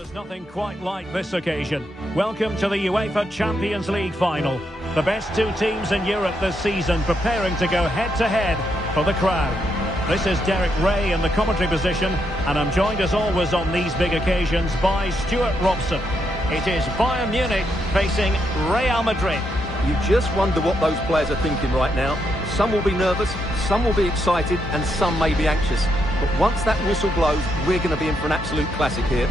there's nothing quite like this occasion. Welcome to the UEFA Champions League final. The best two teams in Europe this season preparing to go head-to-head for the crown. This is Derek Ray in the commentary position, and I'm joined as always on these big occasions by Stuart Robson. It is Bayern Munich facing Real Madrid. You just wonder what those players are thinking right now. Some will be nervous, some will be excited, and some may be anxious. But once that whistle blows, we're going to be in for an absolute classic here.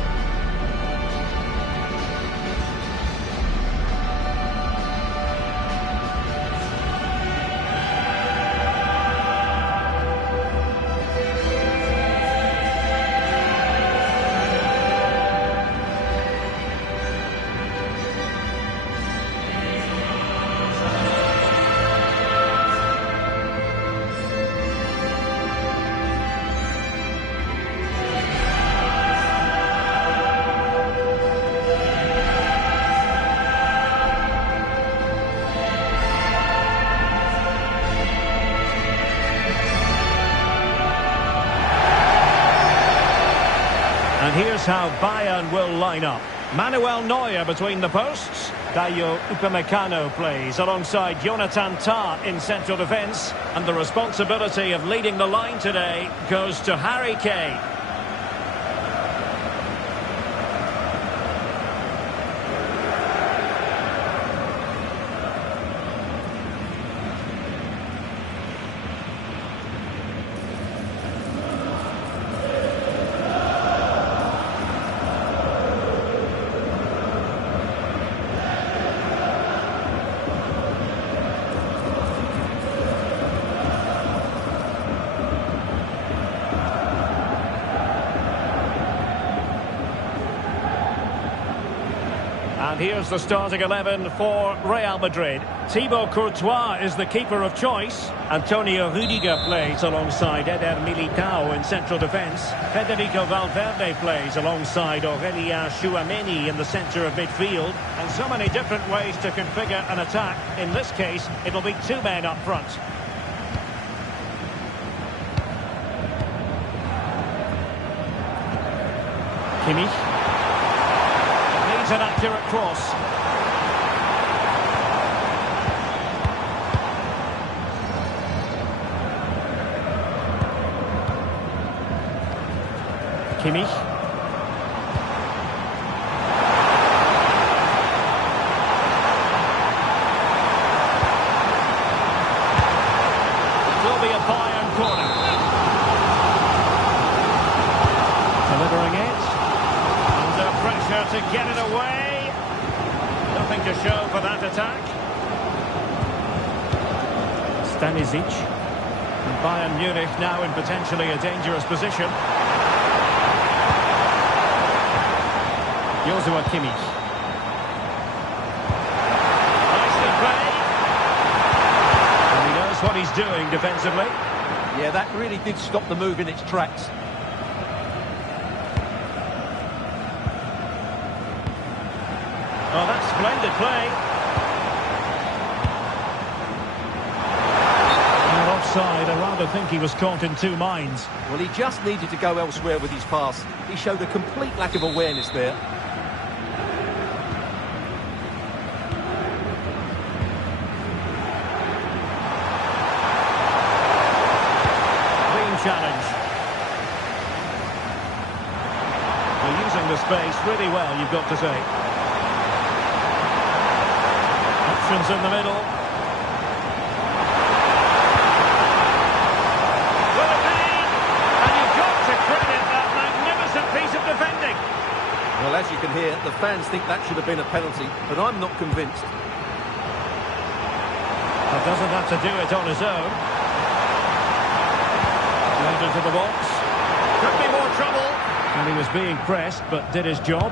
And here's how Bayern will line up. Manuel Neuer between the posts. Dayo Upamecano plays alongside Jonathan Tah in central defence. And the responsibility of leading the line today goes to Harry Kane. And here's the starting 11 for Real Madrid. Thibaut Courtois is the keeper of choice. Antonio Rüdiger plays alongside Eder Militao in central defence. Federico Valverde plays alongside Aurelien Tchouameni in the centre of midfield. And so many different ways to configure an attack. In this case, it'll be two men up front. Kimmich. An accurate cross. Kimmich. It will be a Bayern corner. Delivering it. Under pressure to get it away. Nothing to show for that attack. Stanisic. And Bayern Munich now in potentially a dangerous position. Joshua Kimmich. Nicely played. And he knows what he's doing defensively. Yeah, that really did stop the move in its tracks. Oh, that's splendid play. And offside, I rather think he was caught in two minds. Well, he just needed to go elsewhere with his pass. He showed a complete lack of awareness there. Clean challenge. They're using the space really well, you've got to say. Options in the middle. Will it be? And you've got to credit that magnificent piece of defending. Well, as you can hear, the fans think that should have been a penalty, but I'm not convinced. But doesn't have to do it on his own. Led into the box. Could be more trouble. And he was being pressed, but did his job.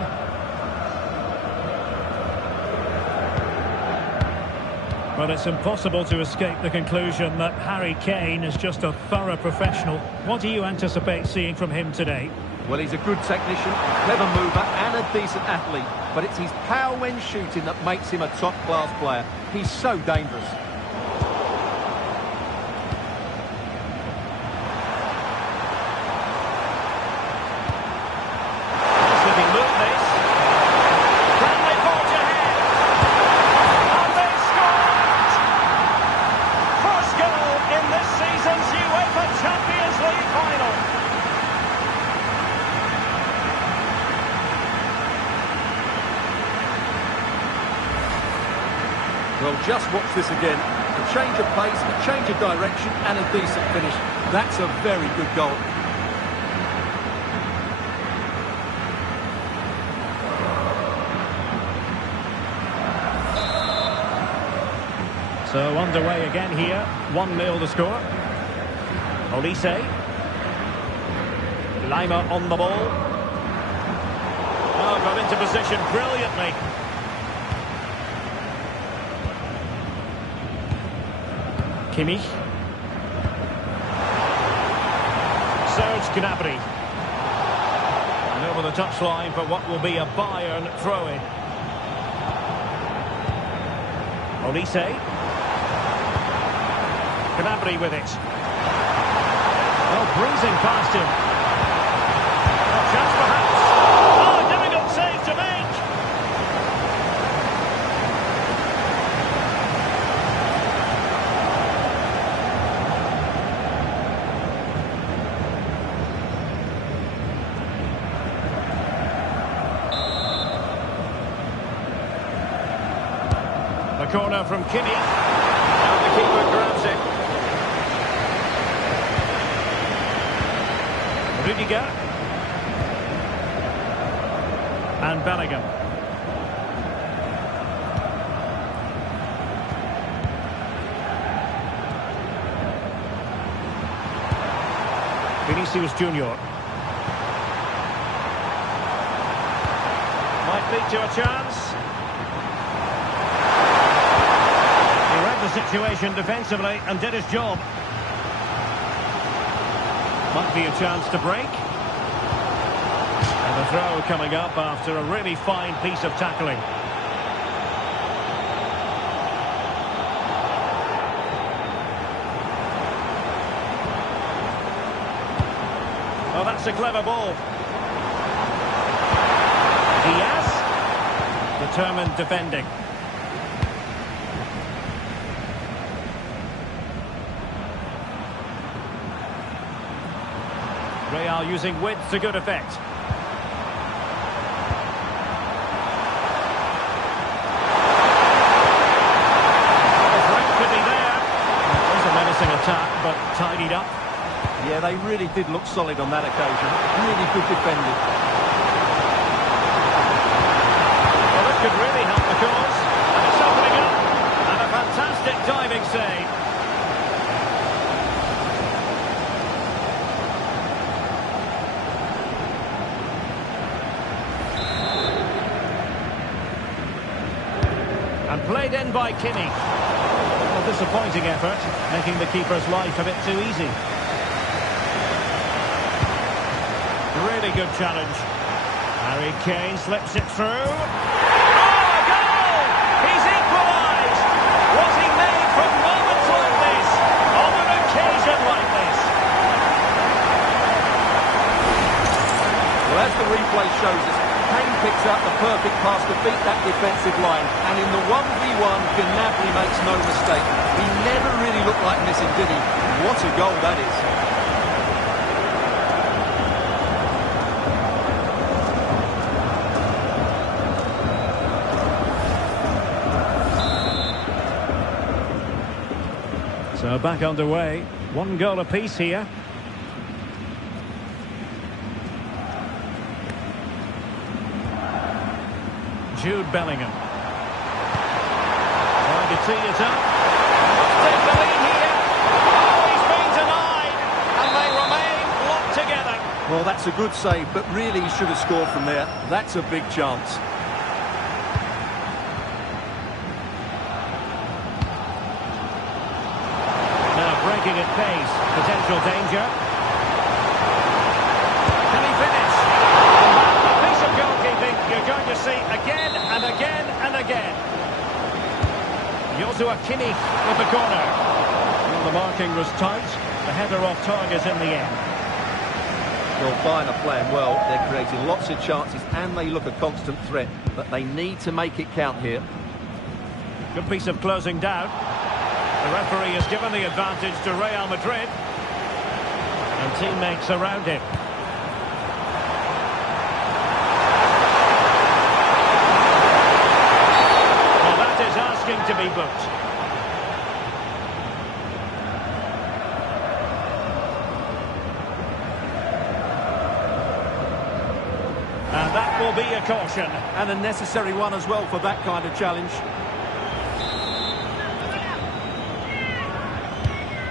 Well, it's impossible to escape the conclusion that Harry Kane is just a thorough professional. What do you anticipate seeing from him today? Well, he's a good technician, a clever mover and a decent athlete. But it's his power when shooting that makes him a top-class player. He's so dangerous. Did he move this? just watch this again. A change of pace, a change of direction, and a decent finish. That's a very good goal. So underway again here. 1-0 the score. Olise. Lima on the ball. Oh, got into position brilliantly. Kimmich. Serge Gnabry. And over the touchline for what will be a Bayern throw-in. Olise. Gnabry with it. Oh, breezing past him. A chance perhaps. Oh, difficult save to make. The corner from Kimmich. And the keeper grabs it. Rudiger. And Bellingham. Vinicius Junior. Might lead to a chance. He read the situation defensively and did his job. Might be a chance to break. And the throw coming up after a really fine piece of tackling. Oh, that's a clever ball. Diaz. Determined defending. Real using width to good effect. The threat could be there. It was a menacing attack, but tidied up. Yeah, they really did look solid on that occasion. Really good defending. Well, it could really help the cause. And it's opening up. And a fantastic diving save. And played in by Kimmich. A disappointing effort, making the keeper's life a bit too easy. Really good challenge. Harry Kane slips it through. Oh, a goal! He's equalised! Was he made from moments like this? On an occasion like this? Well, as the replay shows us, Kane picks up the perfect pass to beat that defensive line. And in the 1v1, Gnabry makes no mistake. He never really looked like missing, did he? What a goal that is. So back underway. 1 goal apiece here. Jude Bellingham. Trying to tee it up. Take the lead here. Oh, he's been denied. And they remain locked together. Well, that's a good save, but really he should have scored from there. That's a big chance. Breaking at pace, potential danger. Can he finish? A piece of goalkeeping you're going to see again and again and again. Joshua Kimmich with the corner. Well, the marking was tight. The header off target in the end. Well, Bayern are playing well. They're creating lots of chances and they look a constant threat. But they need to make it count here. Good piece of closing down. The referee has given the advantage to Real Madrid. And teammates around him. Well, that is asking to be booked. And that will be a caution. And a necessary one as well for that kind of challenge.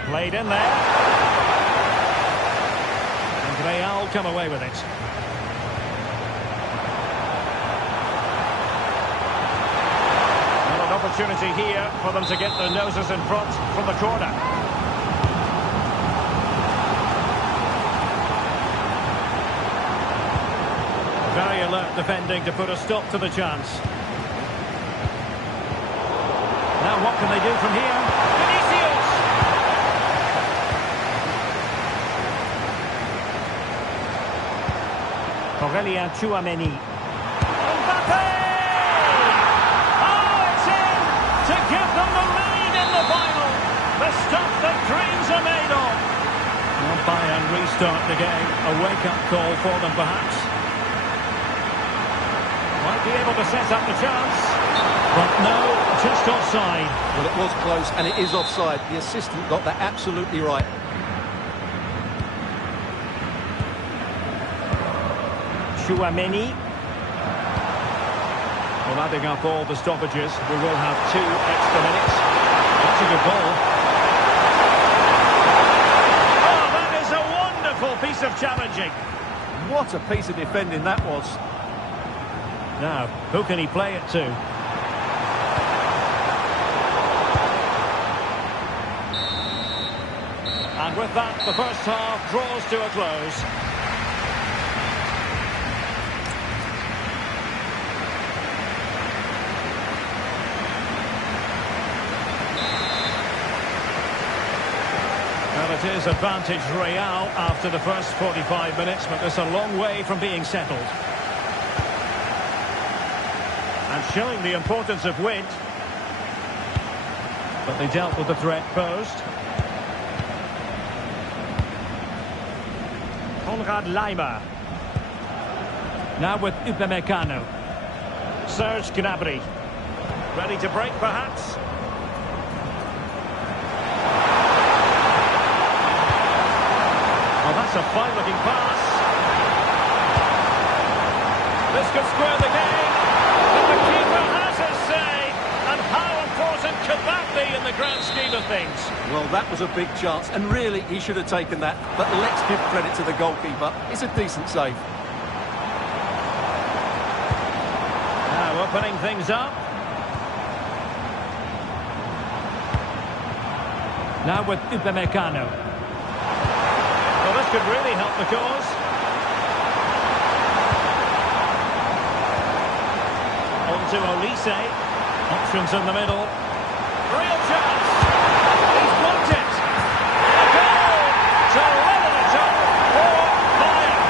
Played in there. And Real come away with it. Well, an opportunity here for them to get their noses in front from the corner. Very alert defending to put a stop to the chance. Now what can they do from here? Vinicius! Aurelien Tchouameni. Mbappe! Oh, it's in to give them the lead in the final. The stuff that dreams are made of. Well, Bayern restart the game. A wake-up call for them, perhaps. Might be able to set up the chance. But no, just offside. Well, it was close, and it is offside. The assistant got that absolutely right. Tchouameni. Well, adding up all the stoppages, we will have 2 extra minutes. That's a good ball. Oh, that is a wonderful piece of challenging. What a piece of defending that was. Now, who can he play it to? And with that, the first half draws to a close. Well, it is advantage Real after the first 45 minutes, but there's a long way from being settled. And showing the importance of wind. But they dealt with the threat posed. Konrad Laimer. Now with Upamecano. Serge Gnabry. Ready to break, perhaps? Well, that's a fine-looking pass. This could square the game. But the keeper has his say. And how important could that be in the grand scheme of things? Well, that was a big chance, and really, he should have taken that. But let's give credit to the goalkeeper. It's a decent save. Now opening things up. Now with Upamecano. Well, this could really help the cause. On to Olise. Options in the middle. Real chance. He's blocked it. A goal to level it up for Bayern.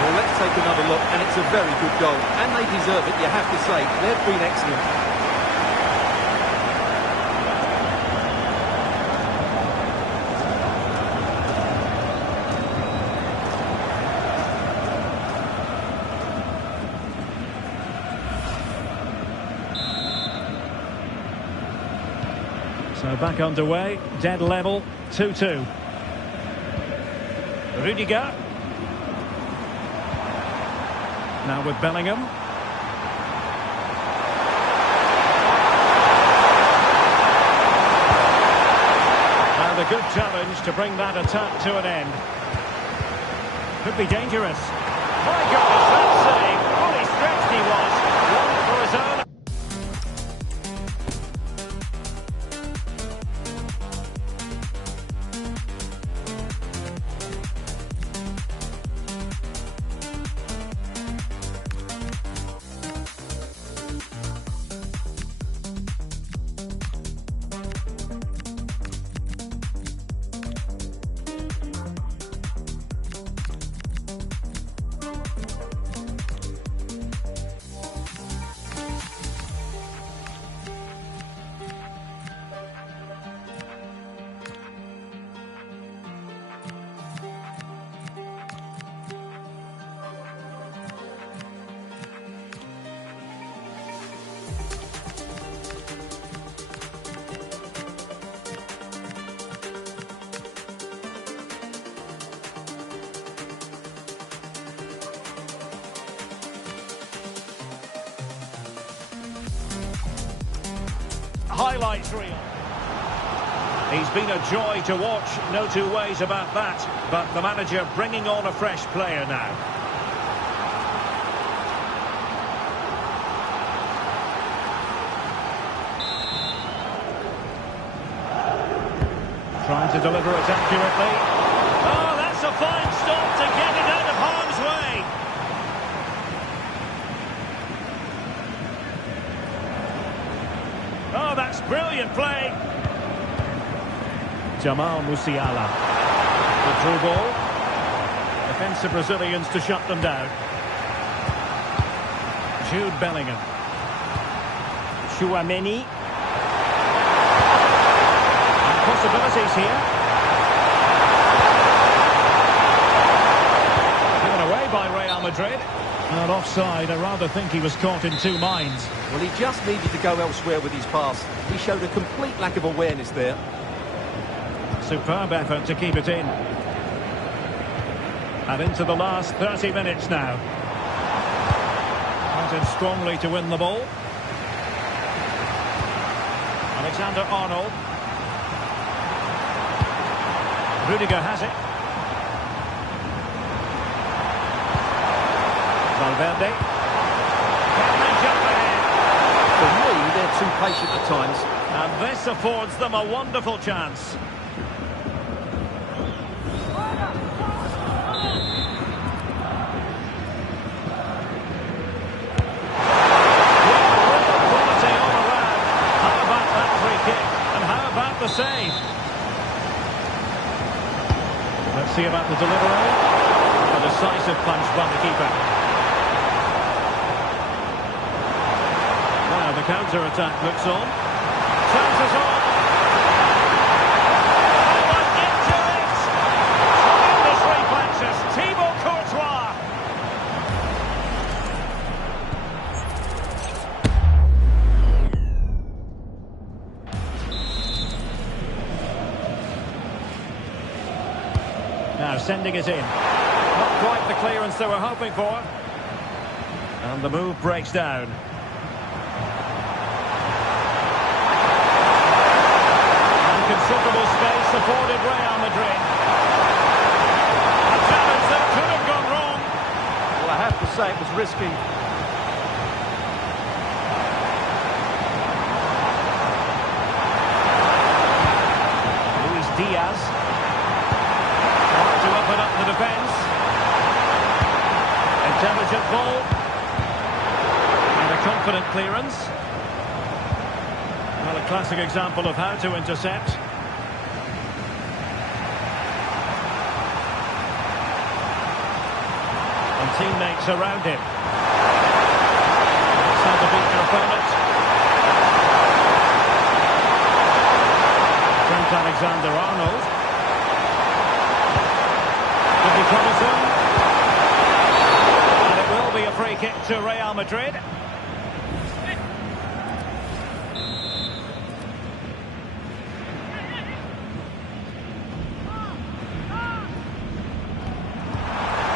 Well, let's take another look, and it's a very good goal. And they deserve it, you have to say. They've been excellent. So back underway, dead level, 2-2. Rudiger. Now with Bellingham. And a good challenge to bring that attack to an end. Could be dangerous. My goodness, that save. Fully stretched he was. One for his own. highlights reel. He's been a joy to watch, no two ways about that. But the manager bringing on a fresh player now. Trying to deliver it accurately. Oh, that's a fine stop to get it out of harm's way. Oh, that's brilliant play. Jamal Musiala. The through ball. Defensive Brazilians to shut them down. Jude Bellingham. Chouameni. Possibilities here. Given away by Real Madrid. And offside, I rather think he was caught in two minds. Well, he just needed to go elsewhere with his pass. He showed a complete lack of awareness there. Superb effort to keep it in. And into the last 30 minutes now. Went in strongly to win the ball. Alexander-Arnold. Rudiger has it. Valverde. Can they jump ahead? For me, they're too patient at times. And this affords them a wonderful chance. Quality all around. How about that free kick? And how about the save? Let's see about the delivery. A decisive punch by the keeper. Now the counter-attack looks on. Chances on. Oh, and into it! Tremendous reflexes. Thibaut Courtois. Now sending it in. Not quite the clearance they were hoping for. And the move breaks down. And considerable space afforded Real Madrid. A challenge that could have gone wrong. Well, I have to say it was risky. Luis Diaz. To open up the defence. Intelligent ball. And a confident clearance. Well, a classic example of how to intercept. And teammates around him. That's how to beat your opponent. Trent Alexander-Arnold. Could be troublesome. And it will be a free kick to Real Madrid.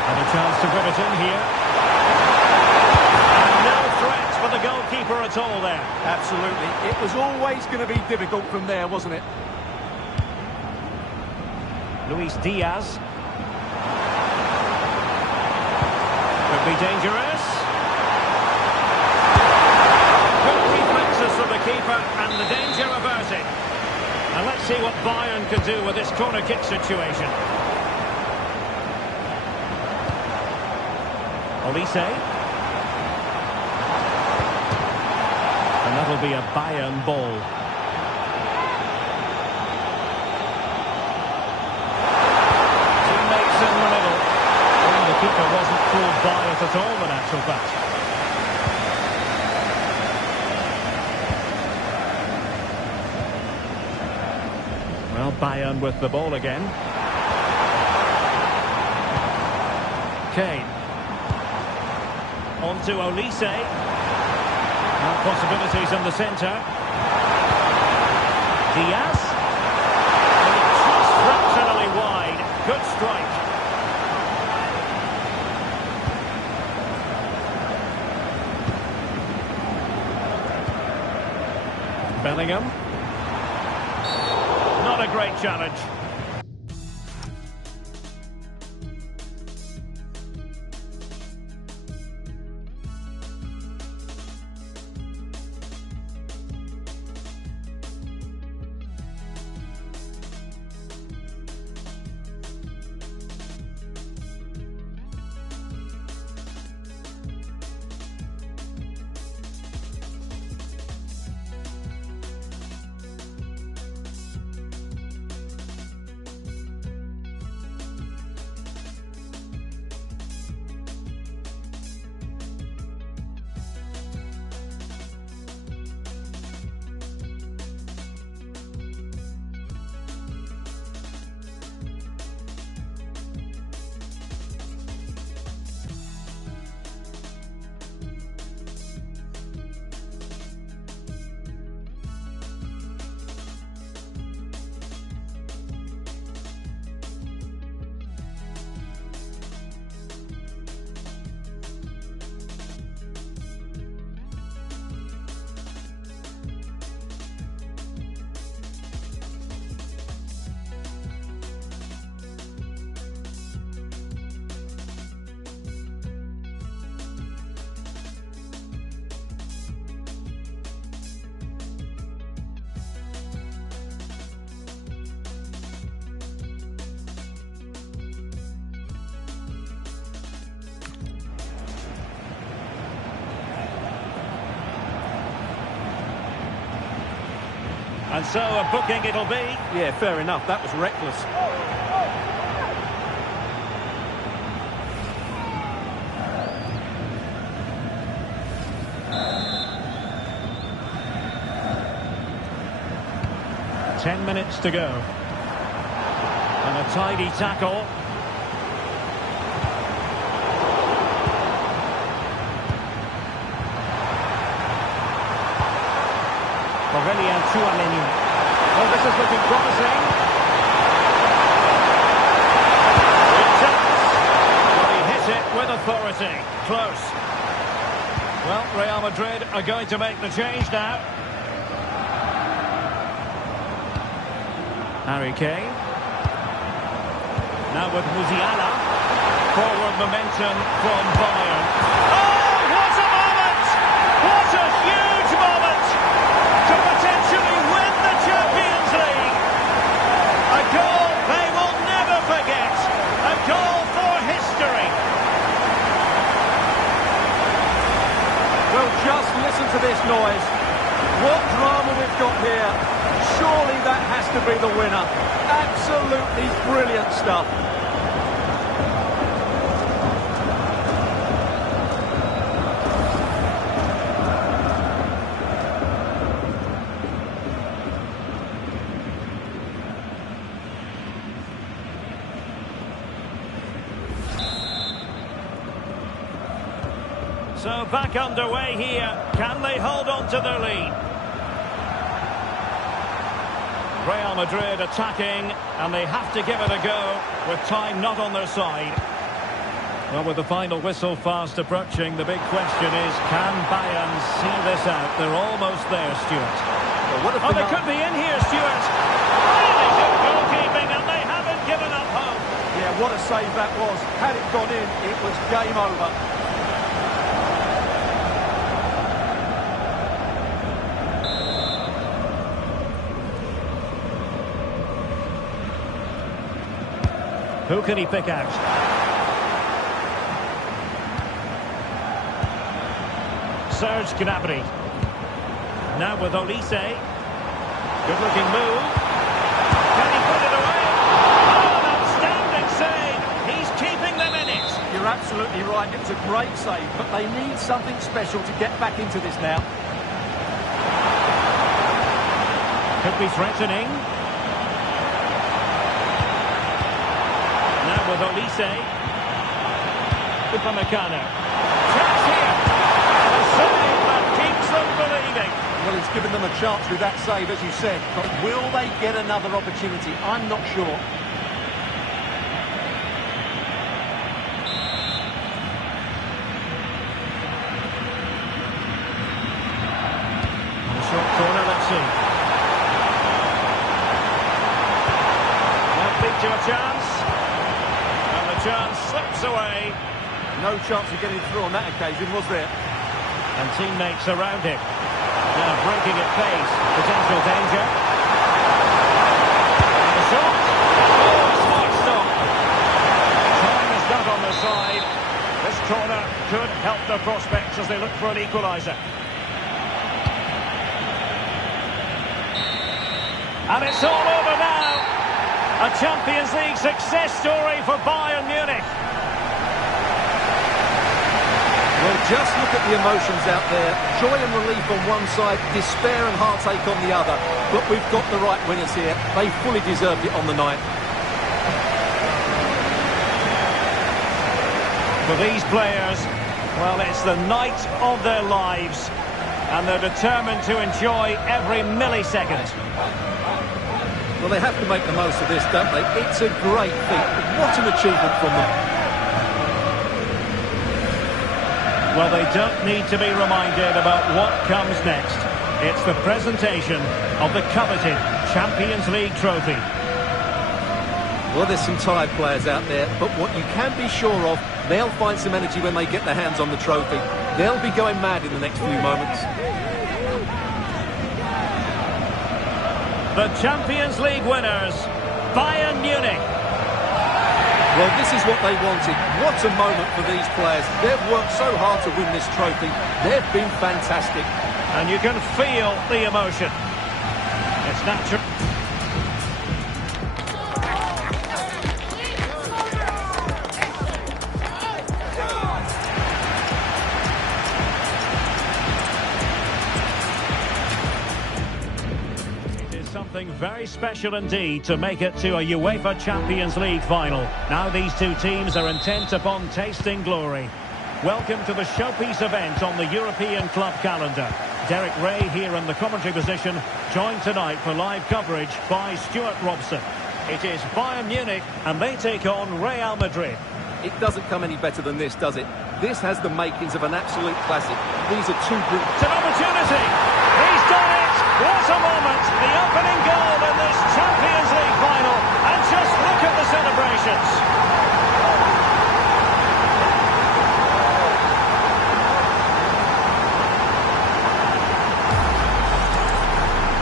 And a chance to whip it in here. And no threat for the goalkeeper at all there. Absolutely. It was always going to be difficult from there, wasn't it? Luis Diaz. Could be dangerous. Good reflexes from the keeper and the danger averted. And let's see what Bayern can do with this corner kick situation. Olise. And that'll be a Bayern ball. Teammates in the middle. The keeper wasn't fooled by it at all, in actual fact. Well, Bayern with the ball again. Kane. On to Olise. Now possibilities in the centre. Diaz. Just fractionally wide. Good strike. Bellingham. Not a great challenge. And so a booking it'll be. Yeah, fair enough. That was reckless. Ten minutes to go. And a tidy tackle. Well, this is looking promising. It does. Well, he hit it with authority. Close. Well, Real Madrid are going to make the change now. Harry Kane. Now with Musiala. Forward momentum from Bayern. Oh, what a moment! What a huge moment! To potentially win the Champions League. A goal they will never forget. A goal for history. Well, just listen to this noise. What drama we've got here. Surely that has to be the winner. Absolutely brilliant stuff. So back underway here. Can they hold on to their lead? Real Madrid attacking, and they have to give it a go with time not on their side. Well, with the final whistle fast approaching, the big question is, can Bayern see this out? They're almost there, Stuart. Well, they could be in here, Stuart. Really good goalkeeping, and they haven't given up hope. Yeah, what a save that was. Had it gone in, it was game over. Who can he pick out? Serge Gnabry. Now with Olise. Good looking move. Can he put it away? Oh, an outstanding save. He's keeping them in it. You're absolutely right. It was a great save, but they need something special to get back into this now. Could be threatening. Now with Olise. Upamecano. Chance here. A save that keeps them believing. Well, he's given them a chance with that save, as you said. But will they get another opportunity? I'm not sure. A short corner, let's see. No chance of getting through on that occasion, was there? And teammates around him. Now breaking at pace. Potential danger. And a shot. Oh, a smart stop. Time is not on the side. This corner could help the prospects as they look for an equaliser. And it's all over now. A Champions League success story for Bayern Munich. Well, just look at the emotions out there. Joy and relief on one side, despair and heartache on the other. But we've got the right winners here. They fully deserved it on the night. For these players, well, it's the night of their lives. And they're determined to enjoy every millisecond. Well, they have to make the most of this, don't they? It's a great feat. What an achievement from them. Well, they don't need to be reminded about what comes next. It's the presentation of the coveted Champions League trophy. Well, there's some tired players out there, but what you can be sure of, they'll find some energy when they get their hands on the trophy. They'll be going mad in the next few moments. The Champions League winners, Bayern Munich. Well, this is what they wanted. What a moment for these players. They've worked so hard to win this trophy. They've been fantastic. And you can feel the emotion. It's natural. Something very special indeed to make it to a UEFA Champions League final. Now these two teams are intent upon tasting glory. Welcome to the showpiece event on the European club calendar. Derek Ray here in the commentary position, joined tonight for live coverage by Stuart Robson. It is Bayern Munich and they take on Real Madrid. It doesn't come any better than this, does it? This has the makings of an absolute classic. These are two good... It's an opportunity! He's done it! What a moment! The opening goal in this Champions League final. And just look at the celebrations.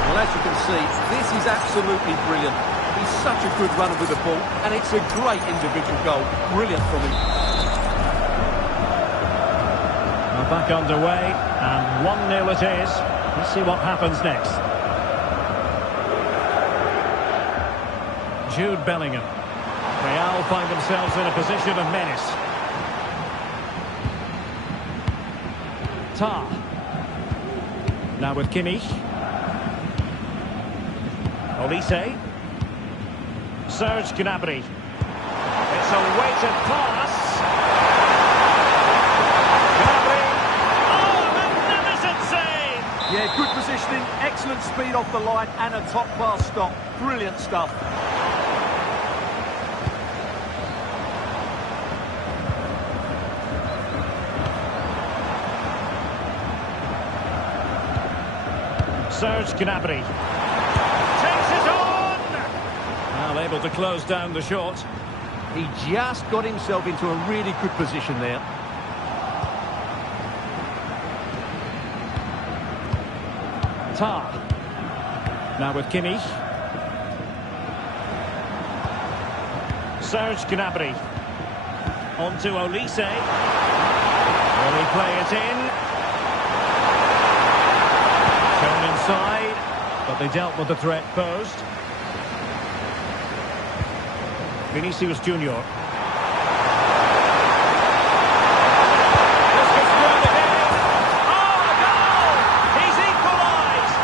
Well, as you can see, this is absolutely brilliant. He's such a good runner with the ball, and it's a great individual goal. Brilliant from him. Well, back underway, and 1-0 it is. Let's see what happens next. Jude Bellingham. Real find themselves in a position of menace. Tar. Now with Kimmich. Olise. Serge Gnabry. It's a weighted pass. Gnabry. Oh, magnificent save! Yeah, good positioning, excellent speed off the line, and a top-class stop. Brilliant stuff. Serge Gnabry. Takes it on! Well, able to close down the shot. He just got himself into a really good position there. Tar. Now with Kimmich. Serge Gnabry. On to Olise. Will he play it in? Shown inside, but they dealt with the threat posed. Vinicius Junior. This gets through again. Oh, a goal! He's equalised!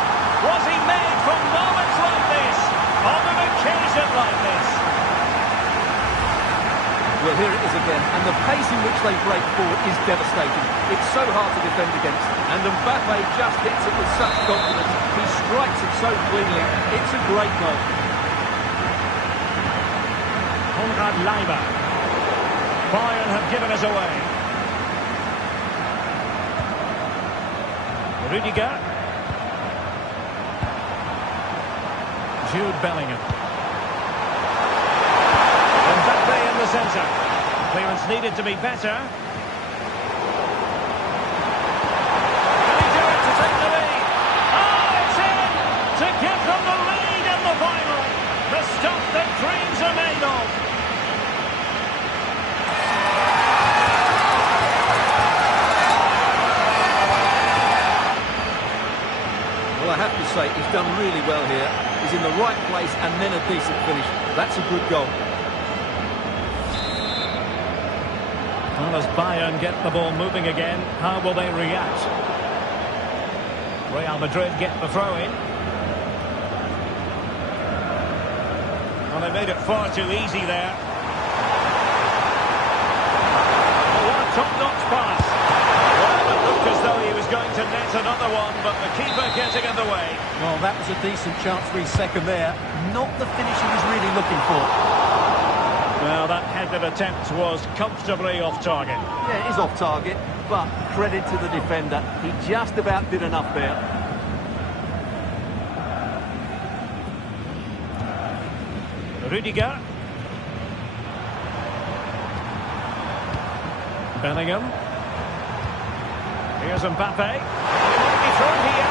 Was he made from moments like this? On an occasion like this? Well, here it is again, and the pace in which they break forward is devastating. It's so hard to defend against, and Mbappe just hits it with such confidence. He strikes it so cleanly. It's a great goal. Konrad Leimer. Bayern have given us away. Rüdiger. Jude Bellingham. Mbappe in the centre. Clearance needed to be better. done really well here. He's in the right place and then a decent finish. That's a good goal. Well, as Bayern get the ball moving again, how will they react? Real Madrid get the throw-in. Well, they made it far too easy there. Oh, what a top-notch pass. Well, it looked as though he was going to net another one, but the keeper getting in the way. Well, that was a decent chance for his second there. Not the finish he was really looking for. Well, that headed attempt was comfortably off target. Yeah, it is off target, but credit to the defender. He just about did enough there. Rudiger. Bellingham. Here's Mbappe. He might be through here.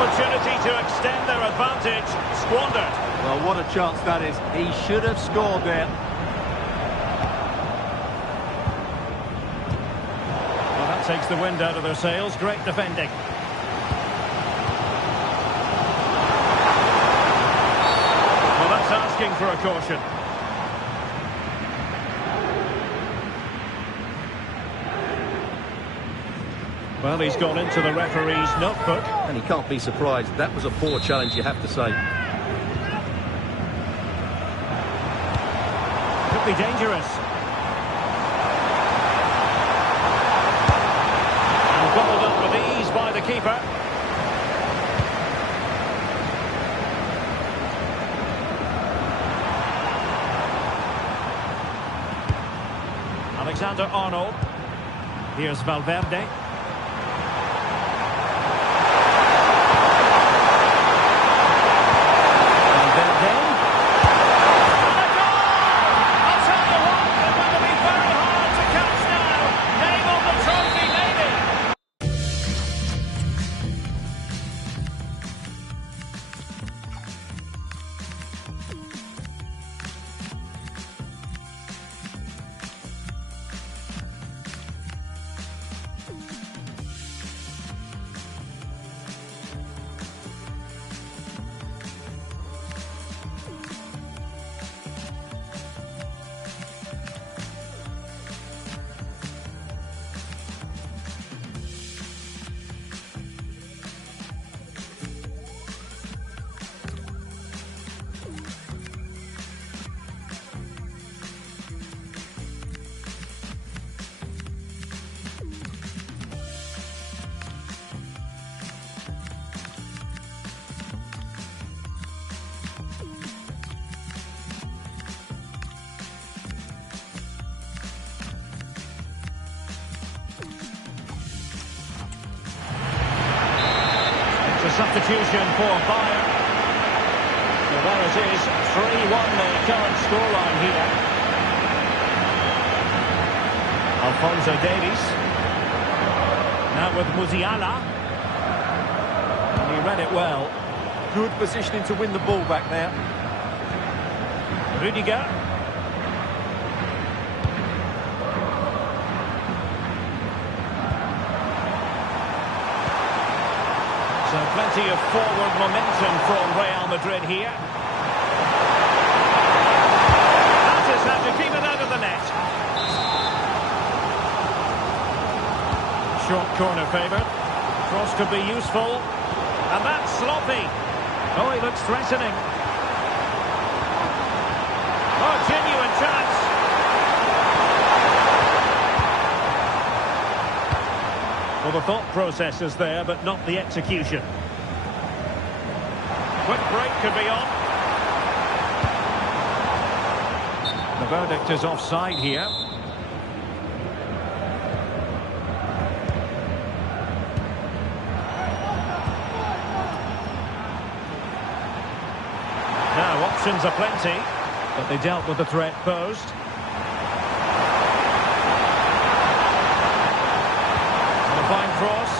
Opportunity to extend their advantage, squandered. Well, what a chance that is. He should have scored there. Well, that takes the wind out of their sails. Great defending. Well, that's asking for a caution. Well, he's gone into the referee's notebook. And he can't be surprised. That was a poor challenge, you have to say. Could be dangerous. And bubbled up with ease by the keeper. Alexander-Arnold. Here's Valverde. Substitution for Bayern. So there it is, 3-1 the current scoreline here. Alphonso Davies. Now with Musiala. And he read it well. Good positioning to win the ball back there. Rudiger. So plenty of forward momentum from Real Madrid here. That is how to keep it out of the net. Short corner favoured. Cross could be useful. And that's sloppy. Oh, he looks threatening. Oh, genuine chance. Well, the thought process is there, but not the execution. Quick break could be on. The verdict is offside here. Now, options are plenty, but they dealt with the threat posed. Fine cross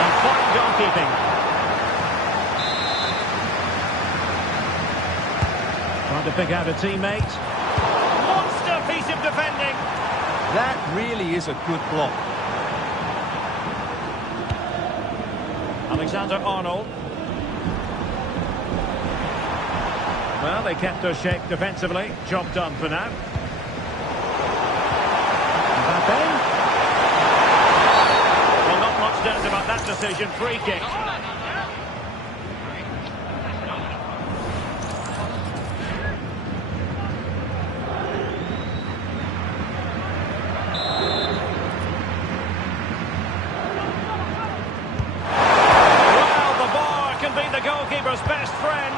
and fine goalkeeping. Trying to pick out a teammate. Monster piece of defending. That really is a good block. Alexander-Arnold. Well, they kept their shape defensively. Job done for now. Mbappe. Well, not much doubt about that decision. Free kick. Well, the bar can be the goalkeeper's best friend.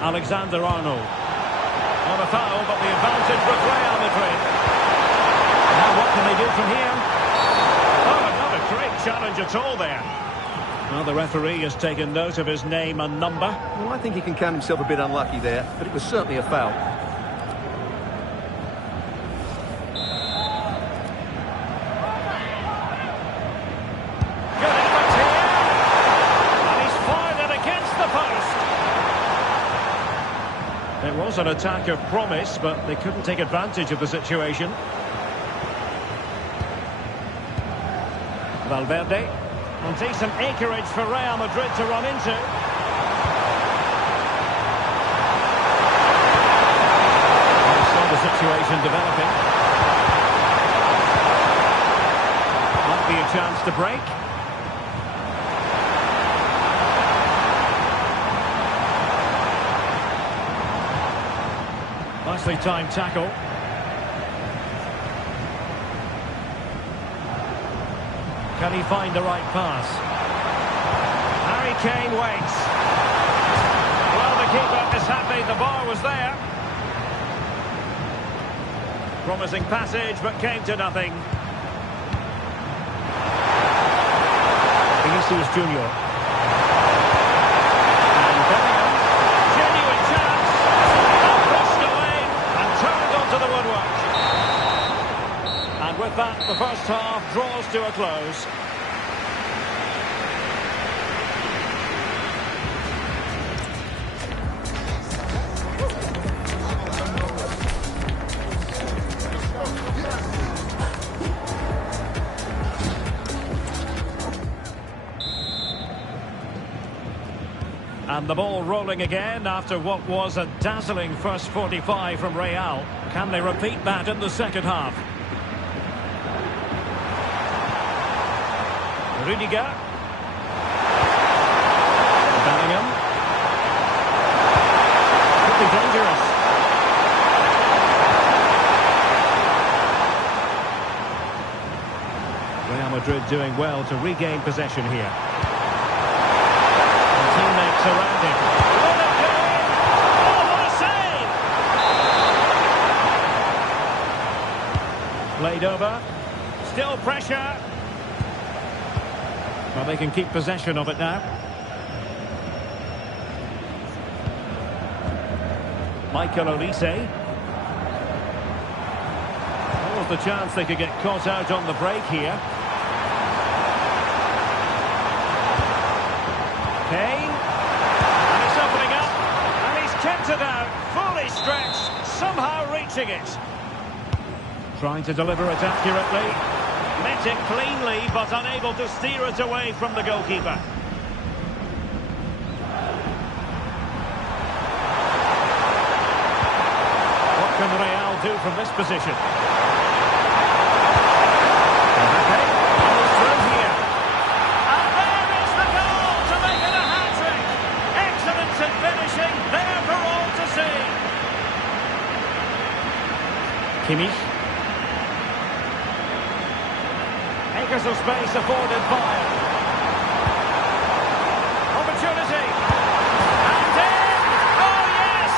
Alexander-Arnold. On a foul, but the advantage with Real Madrid. Now what can they do from here? Oh, not a great challenge at all there. Well, the referee has taken note of his name and number. Well, I think he can count himself a bit unlucky there, but it was certainly a foul. Good effort here. And he's fired it against the post. It was an attack of promise, but they couldn't take advantage of the situation. Valverde. And decent acreage for Real Madrid to run into. We saw the situation developing. Might be a chance to break. Nicely timed tackle. Can he find the right pass? Harry Kane waits. Well, the keeper is happy the bar was there. Promising passage, but came to nothing. Vinicius Junior. And Bayern. Genuine chance. And pushed away and turned onto the woodwork. And with that, the first half draws to a close. And the ball rolling again after what was a dazzling first 45 from Real. Can they repeat that in the second half? Rudiger. Bellingham. Could be dangerous. Real Madrid doing well to regain possession here. The teammates around him. What a goal! Oh, what a save! Played over. Still pressure. Well, they can keep possession of it now. Michael Olise. What was the chance they could get caught out on the break here? Kane. And it's opening up. And he's kept it out. Fully stretched. Somehow reaching it. Trying to deliver it accurately. Met it cleanly, but unable to steer it away from the goalkeeper. What can Real do from this position? Mbappe, and it's through here. And there is the goal to make it a hat-trick. Excellence in finishing, there for all to see. Kimmich. Acres of space afforded Bayern. Opportunity. And in! Oh yes!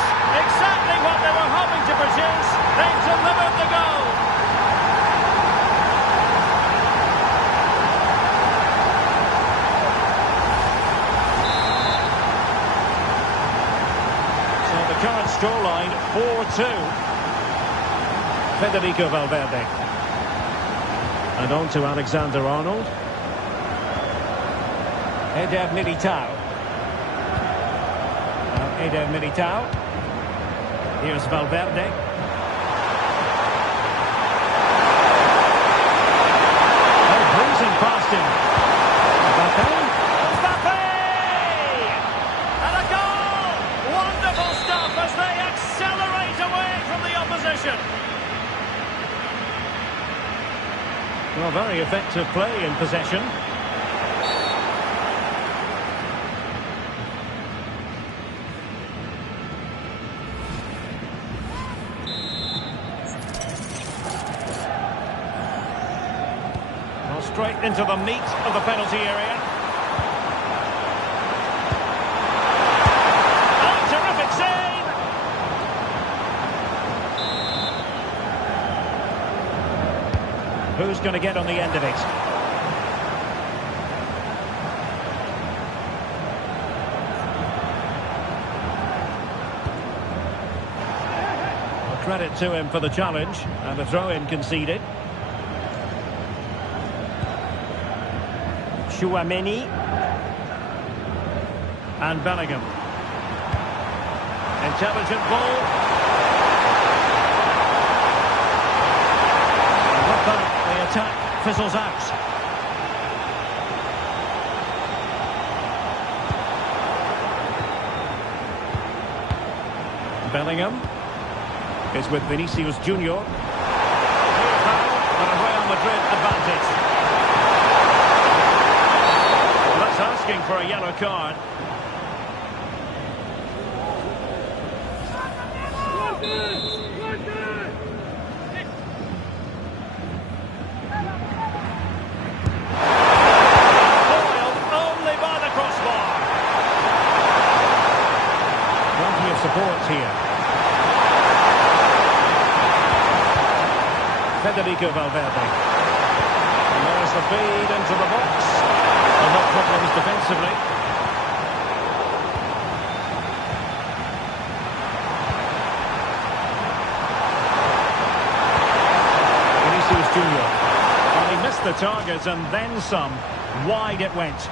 Exactly what they were hoping to produce. They've delivered the goal. So the current scoreline 4-2. Federico Valverde. And on to Alexander-Arnold. Eder Militao. Eder Militao. Here's Valverde. Oh, breezing past him. Mbappe. Mbappe! And a goal! Wonderful stuff as they accelerate away from the opposition. Well, very effective play in possession. Straight into the meat of the penalty area. Oh, terrific save! Who's going to get on the end of it? Well, credit to him for the challenge, and a throw-in conceded. Chouameni and Bellingham. Intelligent ball. And with that, the attack fizzles out. Bellingham is with Vinicius Junior. Clear foul, and a Real Madrid advantage. Asking for a yellow card. Foiled only by the crossbar. Plenty of support here. Federico Valverde. And there's the feed into the box. No problems defensively. Vinicius Junior. Well, he missed the target and then some. Wide it went.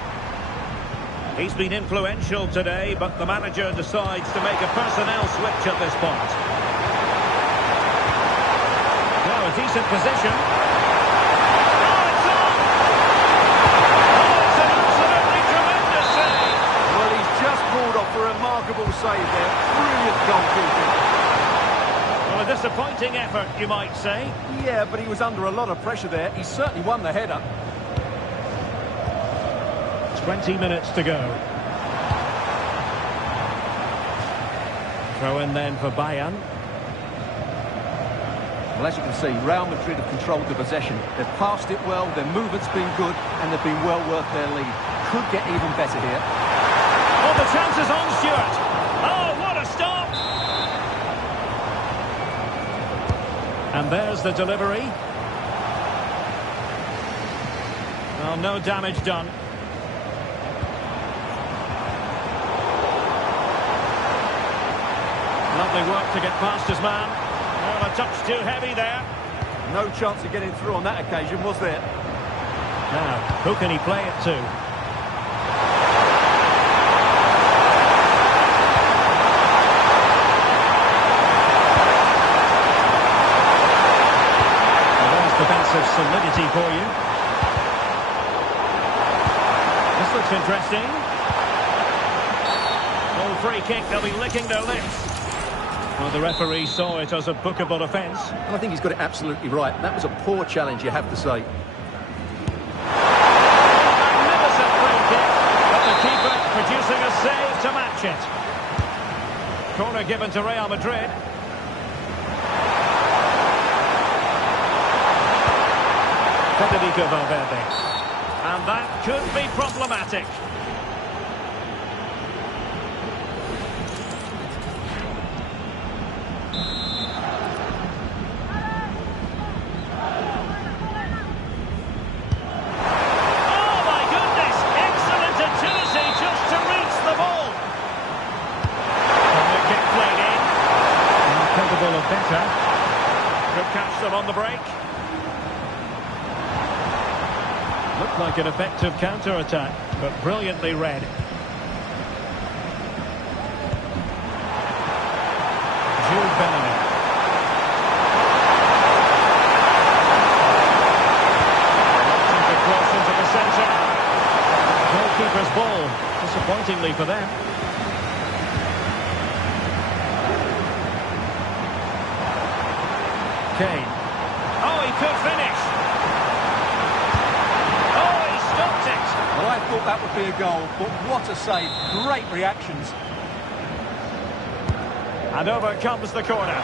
He's been influential today, but the manager decides to make a personnel switch at this point. Well, a decent position. Off a remarkable save there. Brilliant goalkeeping. Well, a disappointing effort, you might say. Yeah, but he was under a lot of pressure there. He certainly won the header. 20 minutes to go. Throw in then for Bayern. Well, as you can see, Real Madrid have controlled the possession. They've passed it well, their movement's been good, and they've been well worth their lead. Could get even better here. Oh, the chance is on, Stuart. Oh, what a stop! And there's the delivery. Well, no damage done. Lovely work to get past his man. Well, a touch too heavy there. No chance of getting through on that occasion, was there? Now, who can he play it to? Defensive solidity for you. This looks interesting. Oh, free kick, they'll be licking their lips. Well, the referee saw it as a bookable offence. I think he's got it absolutely right. That was a poor challenge, you have to say. Magnificent free kick, but the keeper producing a save to match it. Corner given to Real Madrid. Federico Valverde. And that could be problematic. Oh my goodness! Excellent agility just to reach the ball. Corner kick played in. Capable of better. Could catch them on the break. Looked like an effective counter-attack, but brilliantly read. dangerous ball, disappointingly for them. Kane. Oh, he could finish. Oh, he stopped it. Well, I thought that would be a goal, but what a save. Great reactions. And over comes the corner.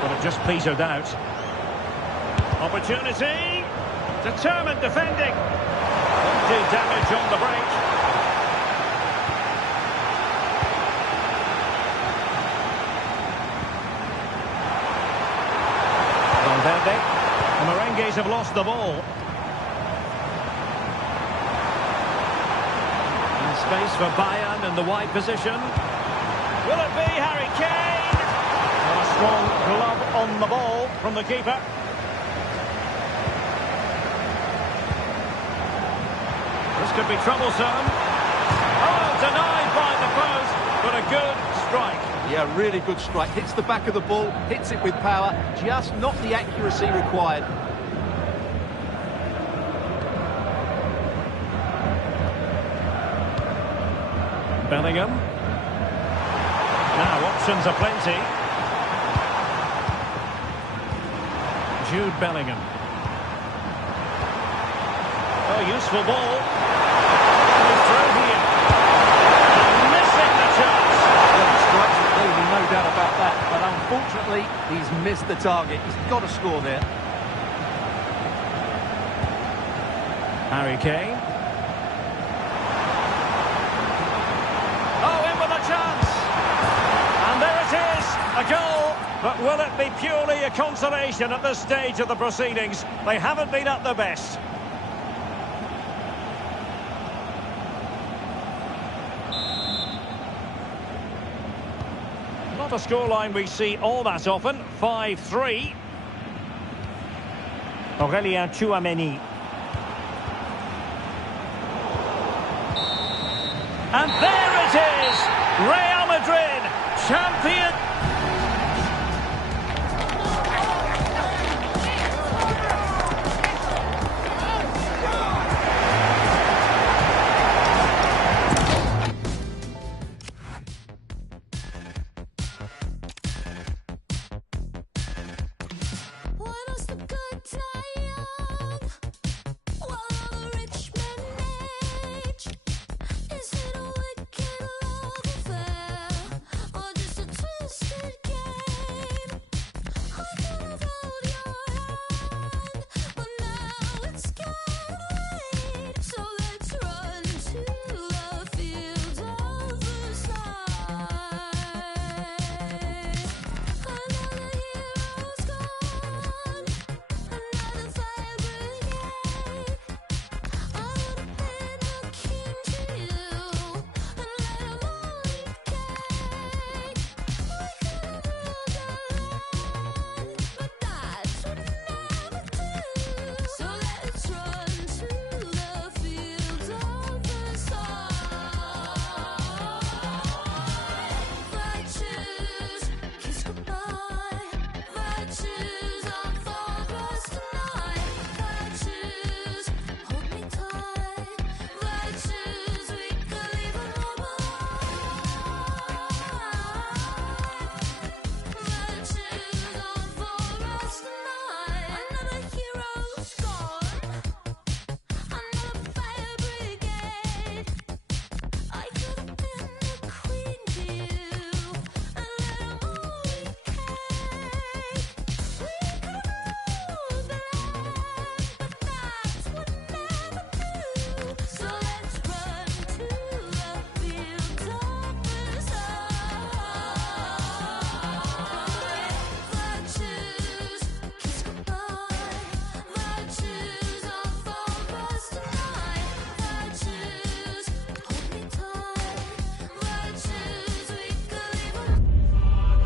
But it just petered out. Opportunity. Determined defending. Won't do damage on the break. Valverde. The Merengues have lost the ball. And space for Bayern in the wide position. Will it be Harry Kane? And a strong glove on the ball from the keeper. This could be troublesome. Oh, denied by the post, but a good strike. Yeah, really good strike. Hits the back of the ball, hits it with power, just not the accuracy required. Bellingham. Now options are plenty. Jude Bellingham. Oh, useful ball. He's through here. And missing the chance. Well, the strikes are clearly, no doubt about that. But unfortunately, he's missed the target. He's got to score there. Harry Kane. Oh, in with a chance. And there it is, a goal. But will it be purely a consolation at this stage of the proceedings? They haven't been at their best. Not a scoreline we see all that often. 5-3. Aurélien Tchouaméni. And there it is! Real Madrid, champion!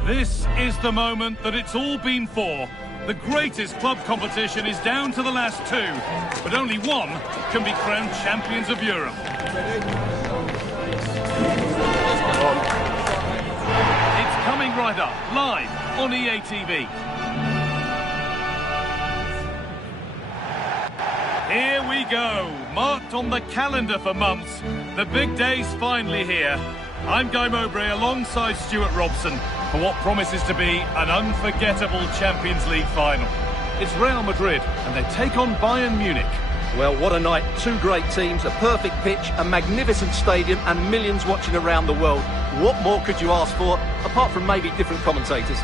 This is the moment that it's all been for. The greatest club competition is down to the last two, but only one can be crowned champions of Europe. It's coming right up, live on EA TV. Here we go, marked on the calendar for months. The big day's finally here. I'm Guy Mowbray alongside Stuart Robson for what promises to be an unforgettable Champions League final. It's Real Madrid and they take on Bayern Munich. Well, what a night. Two great teams, a perfect pitch, a magnificent stadium and millions watching around the world. What more could you ask for, apart from maybe different commentators?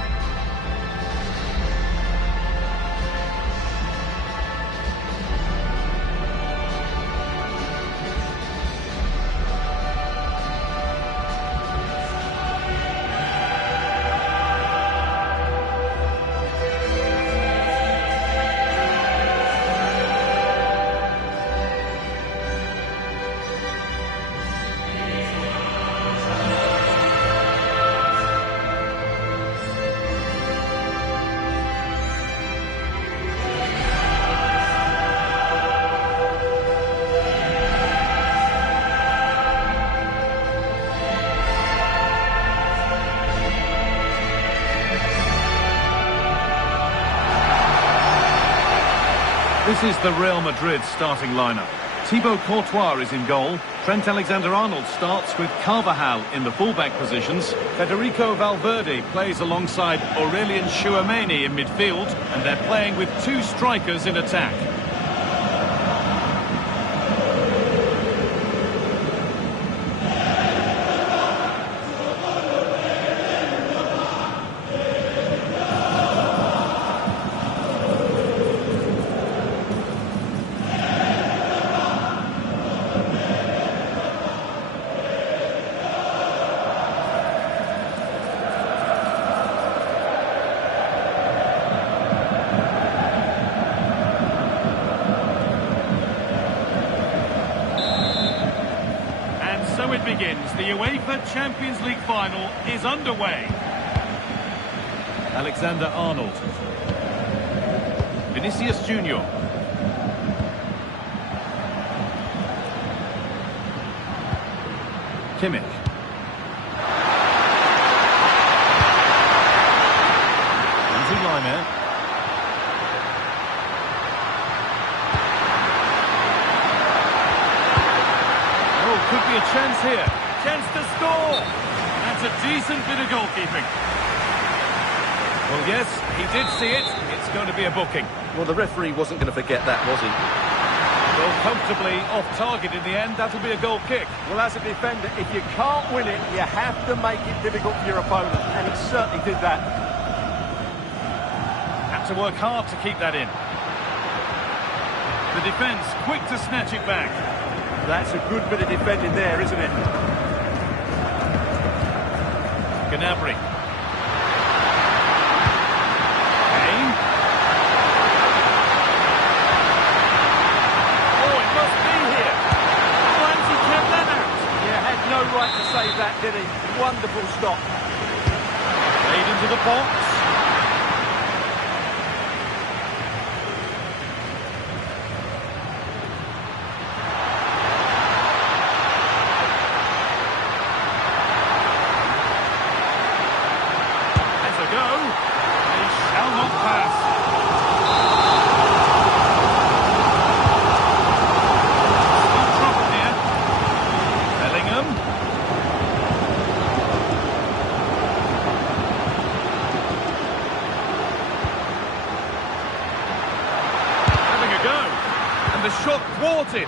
This is the Real Madrid starting lineup. Thibaut Courtois is in goal. Trent Alexander-Arnold starts with Carvajal in the fullback positions. Federico Valverde plays alongside Aurelien Tchouameni in midfield. And they're playing with two strikers in attack. It begins. The UEFA Champions League final is underway. Alexander-Arnold. Vinicius Junior. Kimmich. Easy liner. Could be a chance here. Chance to score. That's a decent bit of goalkeeping. Well, yes, he did see it. It's going to be a booking. Well, the referee wasn't going to forget that, was he? Well, comfortably off target in the end. That'll be a goal kick. Well, as a defender, if you can't win it, you have to make it difficult for your opponent. And he certainly did that. Had to work hard to keep that in. The defence quick to snatch it back. That's a good bit of defending there, isn't it? Gnabry. Kane. Oh, it must be here. Oh, and he kept that out. Yeah, had no right to save that, did he? Wonderful stop. Played into the box. The shot thwarted.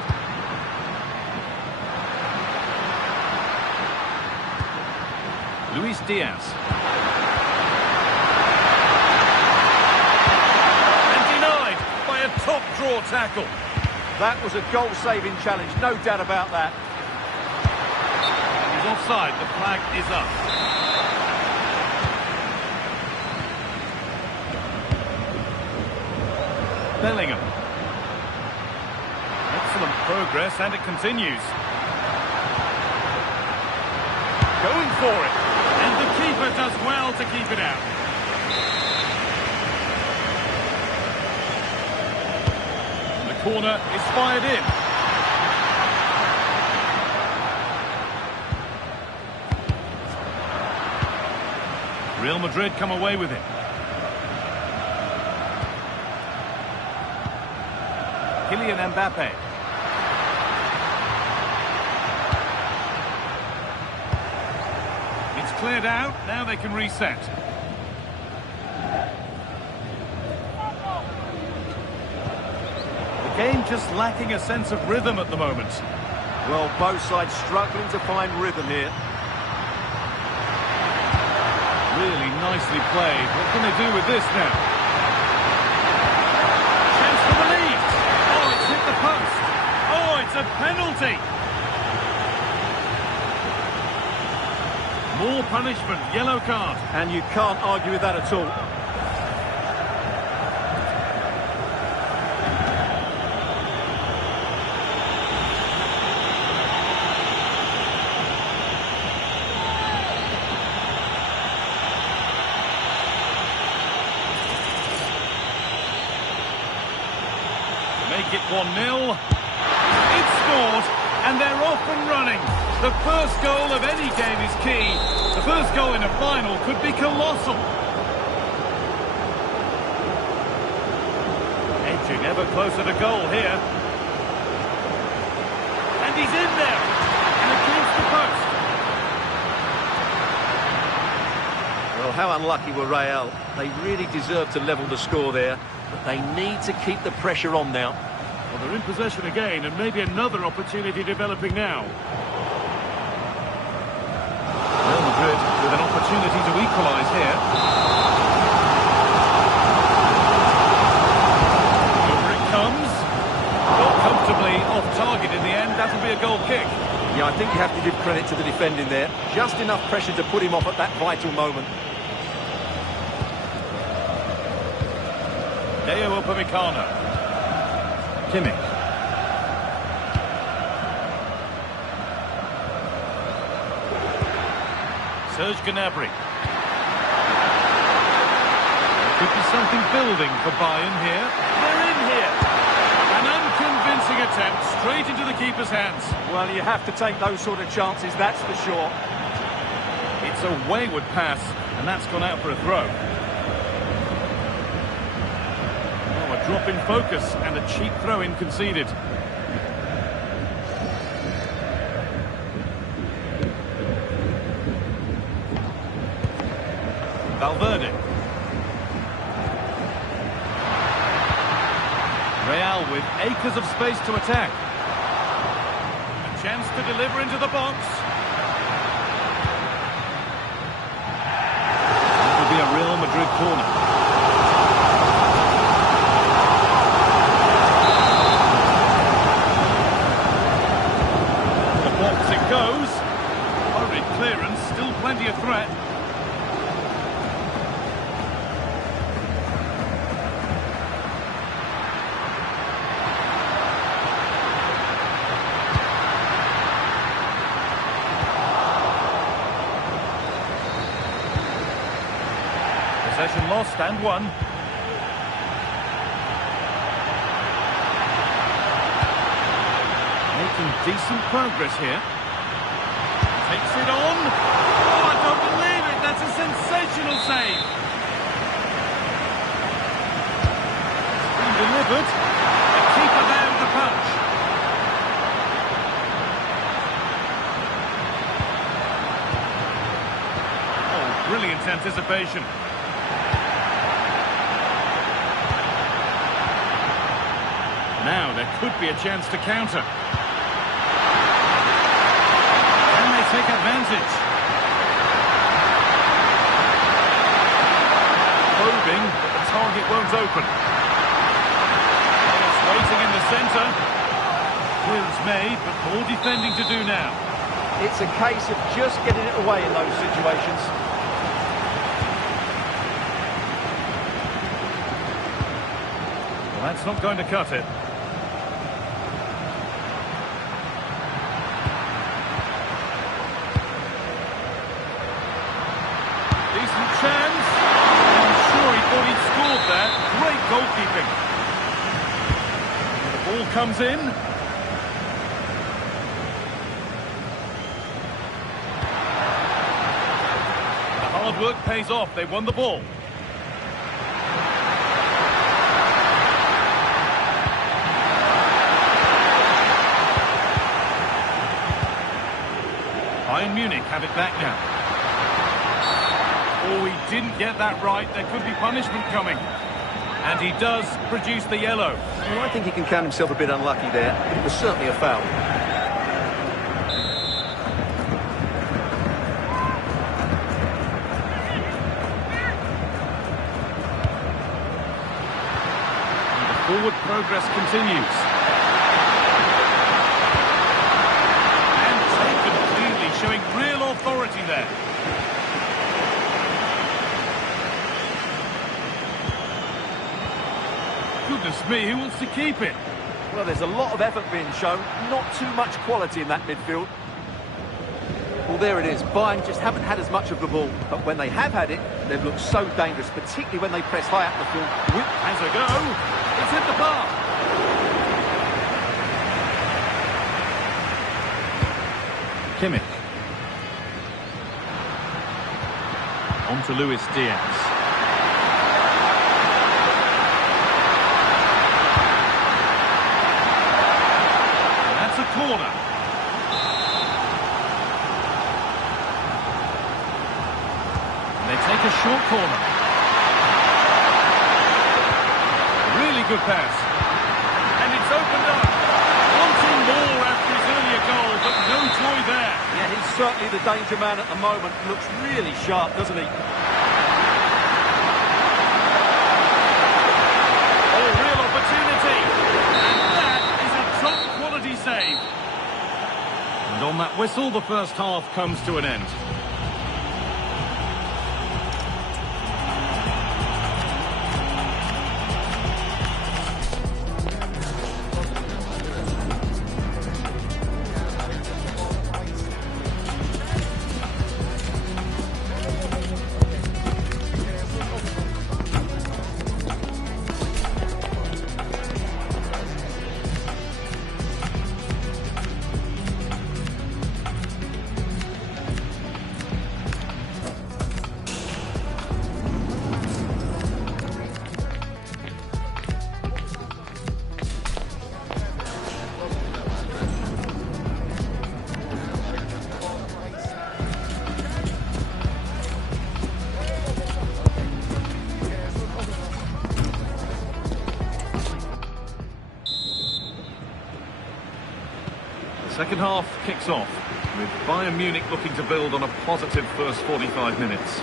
Luis Diaz. And denied by a top draw tackle. That was a goal-saving challenge, no doubt about that. He's offside, the flag is up. Bellingham. Excellent progress, and it continues. Going for it. And the keeper does well to keep it out. The corner is fired in. Real Madrid come away with it. Kylian Mbappe. It's cleared out, now they can reset. The game just lacking a sense of rhythm at the moment. Well, both sides struggling to find rhythm here. Really nicely played. What can they do with this now? Chance for the lead. Oh, it's hit the post. Oh, it's a penalty. More punishment, yellow card. And you can't argue with that at all. Make it 1-0. It's scored, and they're off and running. The first goal of any game is key. The first goal in a final could be colossal. Edging ever closer to goal here. And he's in there. And against the post. Well, how unlucky were Real. They really deserved to level the score there, but they need to keep the pressure on now. Well, they're in possession again, and maybe another opportunity developing now. Real Madrid with an opportunity to equalise here. Over it comes. Well, comfortably off target in the end. That'll be a goal kick. Yeah, I think you have to give credit to the defending there. Just enough pressure to put him off at that vital moment. Deo Upamecano. Kimmich. Serge Gnabry. There could be something building for Bayern here. They're in here. An unconvincing attempt straight into the keeper's hands. Well, you have to take those sort of chances, that's for sure. It's a wayward pass, and that's gone out for a throw. A drop in focus and a cheap throw-in conceded. Valverde. Real with acres of space to attack. A chance to deliver into the box. That will be a Real Madrid corner. Goes. Hurried clearance, still plenty of threat. Possession lost and won. Making decent progress here. Takes it on. Oh, I don't believe it. That's a sensational save. It's been delivered. The keeper there with the punch. Oh, brilliant anticipation. Now there could be a chance to counter. Take advantage. Probing, but the target won't open. It's waiting in the centre. Clearance made, but more defending to do now. It's a case of just getting it away in those situations. Well, that's not going to cut it. Chance. I'm sure he thought he'd scored there. Great goalkeeping. The ball comes in. The hard work pays off. They won the ball. Bayern Munich have it back now. Oh, he didn't get that right. There could be punishment coming. And he does produce the yellow. Well, I think he can count himself a bit unlucky there, but it was certainly a foul. Forward progress continues. And taken cleanly, showing real authority there. Goodness me, who wants to keep it? Well, there's a lot of effort being shown, not too much quality in that midfield. Well, there it is. Bayern just haven't had as much of the ball, but when they have had it, they've looked so dangerous, particularly when they press high up the field. Whip has a go. It's hit the bar. Kimmich. On to Luis Diaz. And that's a corner. And they take a short corner. Good pass. And it's opened up. Wanting more after his earlier goal, but no joy there. Yeah, he's certainly the danger man at the moment. Looks really sharp, doesn't he? Oh, real opportunity. And that is a top quality save. And on that whistle, the first half comes to an end. Second half kicks off with Bayern Munich looking to build on a positive first 45 minutes.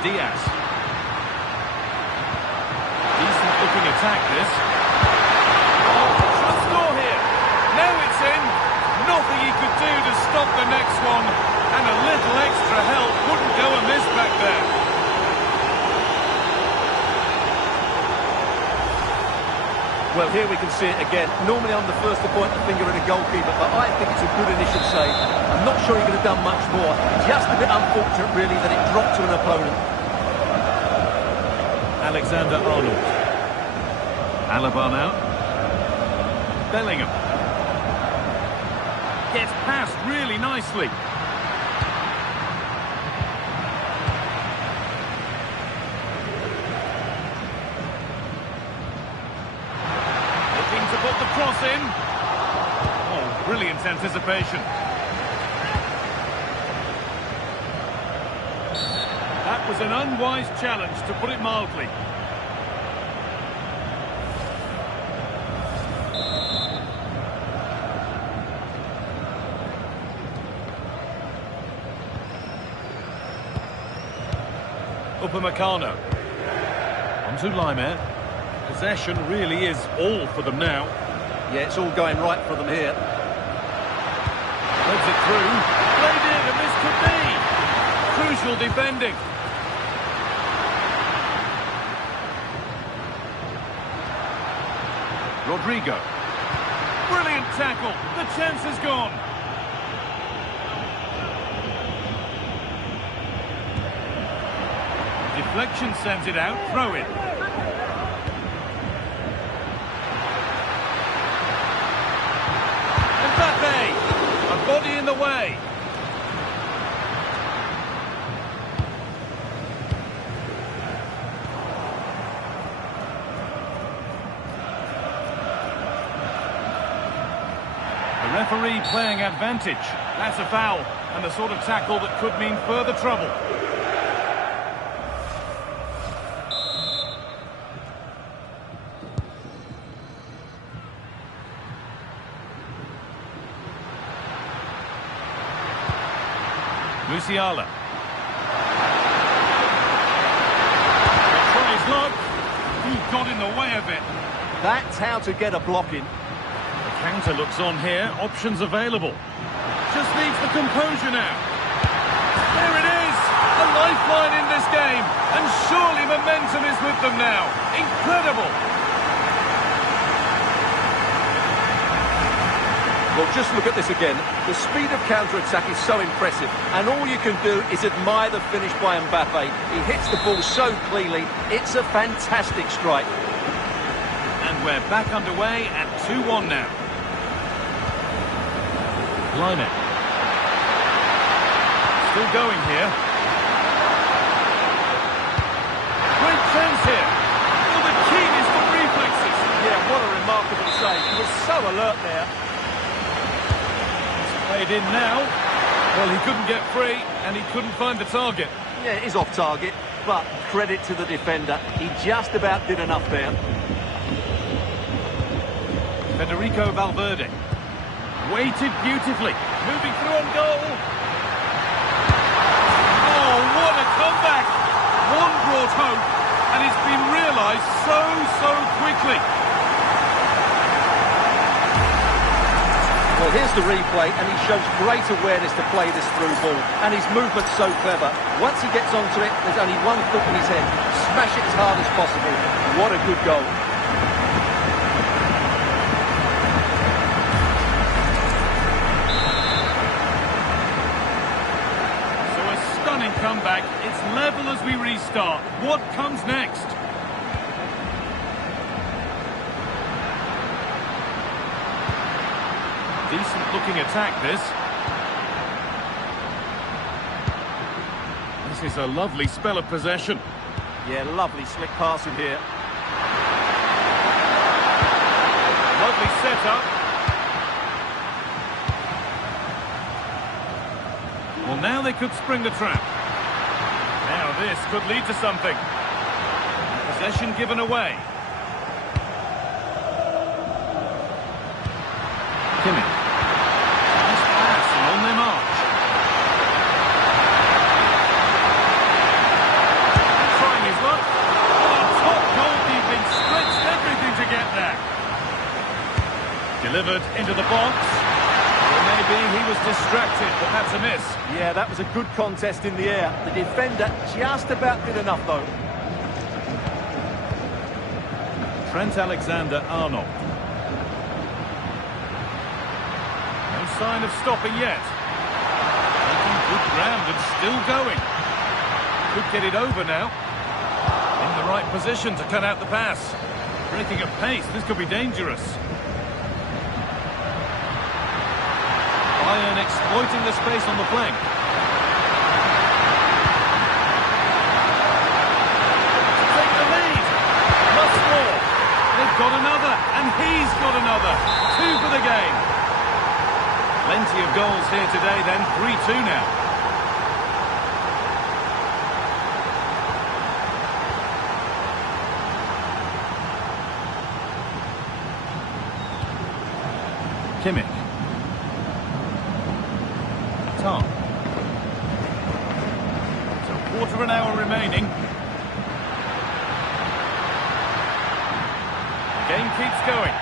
Diaz. Decent looking attack this. Oh, should score here. Now it's in. Nothing he could do to stop the next one. And a little extra help wouldn't go amiss back there. Well, here we can see it again. Normally I'm the first to point the finger at a goalkeeper, but I think it's a good initial save. I'm not sure he could have done much more. Just a bit unfortunate, really, that it dropped to an opponent. Alexander-Arnold. Alaba now. Bellingham. Gets past really nicely. To put the cross in. Oh, brilliant anticipation. That was an unwise challenge, to put it mildly. Upamecano. On to Laimer. Possession really is all for them now. Yeah, it's all going right for them here. Threads it through. Played in, and this could be. Crucial defending. Rodrigo. Brilliant tackle. The chance is gone. Deflection sends it out. Throw in. A body in the way. Referee playing advantage. That's a foul, and the sort of tackle that could mean further trouble. Musiala. Try his luck. He got in the way of it. That's how to get a block in. The counter looks on here. Options available. Just needs the composure now. There it is. A lifeline in this game. And surely momentum is with them now. Incredible. Well, just look at this again. The speed of counter-attack is so impressive, and all you can do is admire the finish by Mbappe. He hits the ball so cleanly. It's a fantastic strike. And we're back underway at 2-1 now. Line. Still going here. Great chance here. Oh, the keenness of reflexes. Yeah, what a remarkable save. He was so alert there. Played in now. Well, he couldn't get free, and he couldn't find the target. Yeah, it is off target, but credit to the defender. He just about did enough there. Federico Valverde. Waited beautifully. Moving through on goal. Oh, what a comeback! One brought hope, and it's been realised so quickly. Well, here's the replay, and he shows great awareness to play this through ball. And his movement's so clever. Once he gets onto it, there's only one thought in his head. Smash it as hard as possible. What a good goal. So a stunning comeback. It's level as we restart. What comes next? Decent-looking attack, this. This is a lovely spell of possession. Yeah, lovely slick passing here. Lovely setup. Well, now they could spring the trap. Now this could lead to something. Possession given away. Kimmich. On their march. Trying his luck. Oh, top goalkeeping, stretched everything to get there. Delivered into the box. Well, maybe he was distracted, but that's a miss. Yeah, that was a good contest in the air. The defender just about did enough, though. Trent Alexander-Arnold. Sign of stopping yet. Making good ground and still going. Could get it over now. In the right position to cut out the pass. Breaking at pace, this could be dangerous. Bayern exploiting the space on the flank. To take the lead. Must score. They've got another, and he's got another. 2 for the game. Plenty of goals here today then, 3-2 now. Kimmich. Tom. So quarter of an hour remaining. The game keeps going.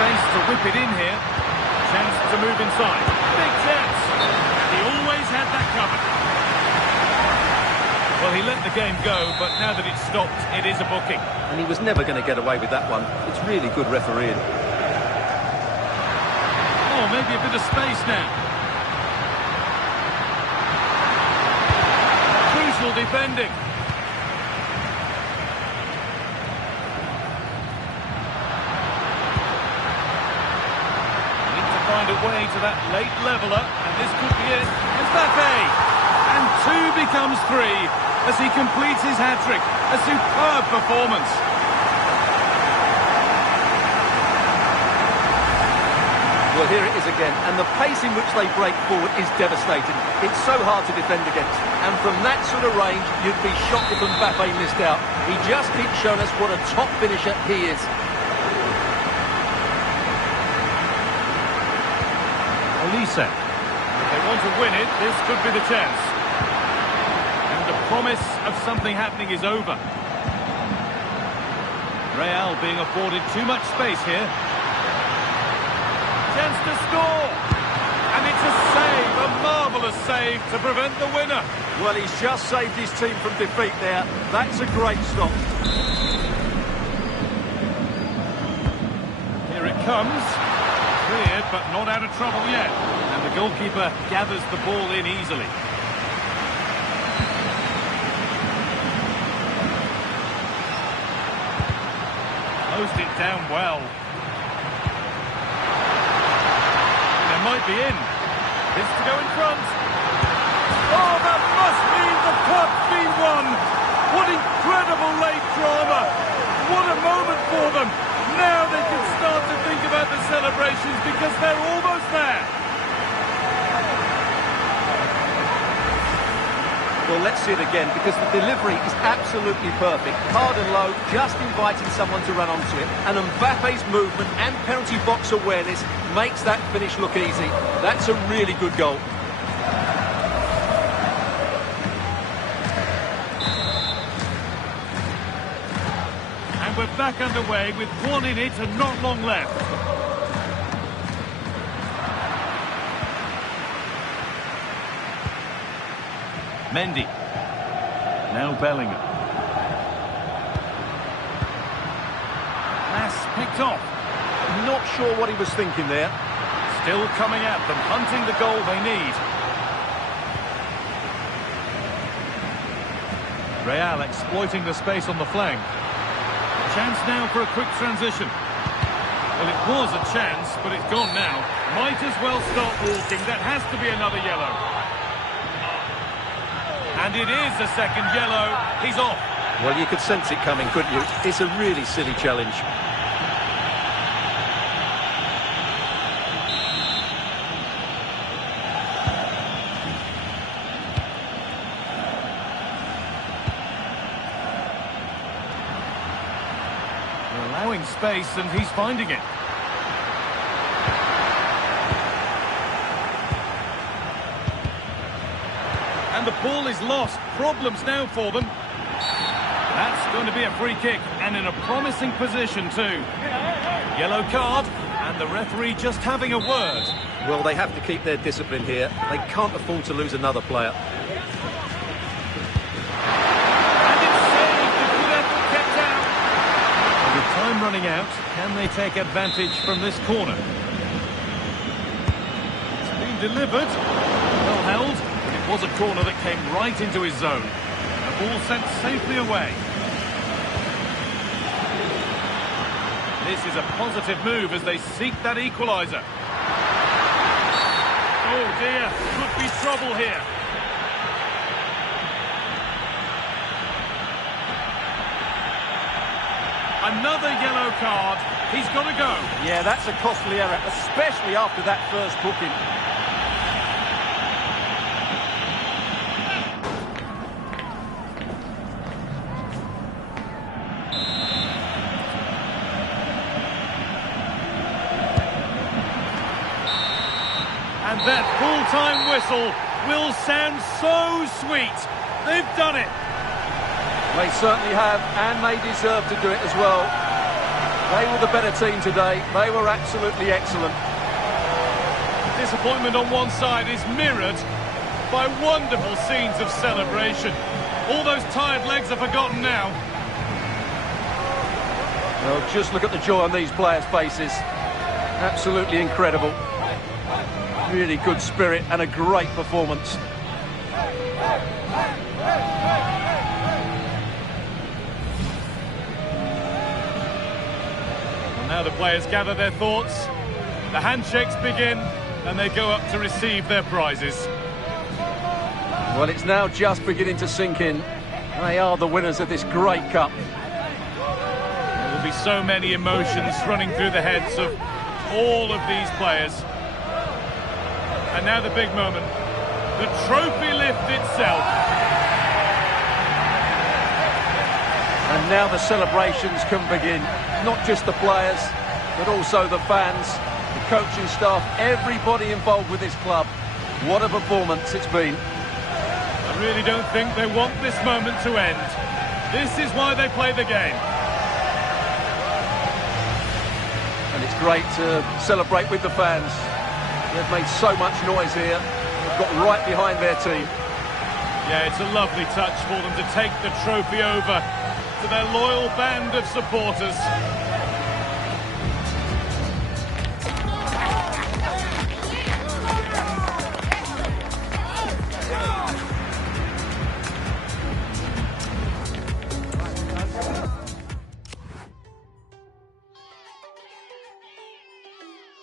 Space to whip it in here. Chance to move inside. Big chance. He always had that covered. Well, he let the game go, but now that it's stopped, it is a booking. And he was never going to get away with that one. It's really good refereeing. Oh, maybe a bit of space now. Crucial defending. Find a way to that late leveller, and this could be it. Mbappe! And 2 becomes 3 as he completes his hat-trick. A superb performance. Well, here it is again, and the pace in which they break forward is devastating. It's so hard to defend against, and from that sort of range, you'd be shocked if Mbappe missed out. He just keeps showing us what a top finisher he is. Elise. If they want to win it, this could be the chance. And the promise of something happening is over. Real being afforded too much space here. Chance to score! And it's a save, a marvellous save to prevent the winner. Well, he's just saved his team from defeat there. That's a great stop. Here it comes. Cleared, but not out of trouble yet. And the goalkeeper gathers the ball in easily. Closed it down well. There might be in. This to go in front. Oh, that must mean the cup's been won. What incredible late drama. What a moment for them. Now they can start to think about the celebrations because they're almost there. Well, let's see it again, because the delivery is absolutely perfect. Hard and low, just inviting someone to run onto it. And Mbappe's movement and penalty box awareness makes that finish look easy. That's a really good goal. And we're back underway with one in it and not long left. Mendy. Now Bellingham. Pass picked off. Not sure what he was thinking there. Still coming at them, hunting the goal they need. Real exploiting the space on the flank. Chance now for a quick transition. Well, it was a chance, but it's gone now. Might as well start walking. That has to be another yellow. And it is a second yellow. He's off. Well, you could sense it coming, couldn't you? It's a really silly challenge. They're allowing space and he's finding it. And the ball is lost. Problems now for them. That's going to be a free kick, and in a promising position too. Yellow card, and the referee just having a word. Well, they have to keep their discipline here. They can't afford to lose another player. And it's saved. The good effort kept out. And with time running out, can they take advantage from this corner? It's been delivered. Well held. It was a corner that came right into his zone. The ball sent safely away. This is a positive move as they seek that equaliser. Oh dear, could be trouble here. Another yellow card. He's got to go. Yeah, that's a costly error, especially after that first booking. And that full-time whistle will sound so sweet. They've done it. They certainly have, and they deserve to do it as well. They were the better team today. They were absolutely excellent. Disappointment on one side is mirrored by wonderful scenes of celebration. All those tired legs are forgotten now. Well, just look at the joy on these players' faces. Absolutely incredible. Really good spirit and a great performance. Well, now the players gather their thoughts, the handshakes begin, and they go up to receive their prizes. Well, it's now just beginning to sink in. They are the winners of this great cup. There will be so many emotions running through the heads of all of these players. And now the big moment. The trophy lift itself. And now the celebrations can begin. Not just the players, but also the fans, the coaching staff, everybody involved with this club. What a performance it's been. I really don't think they want this moment to end. This is why they play the game. And it's great to celebrate with the fans. They've made so much noise here. They've got right behind their team. Yeah, it's a lovely touch for them to take the trophy over to their loyal band of supporters.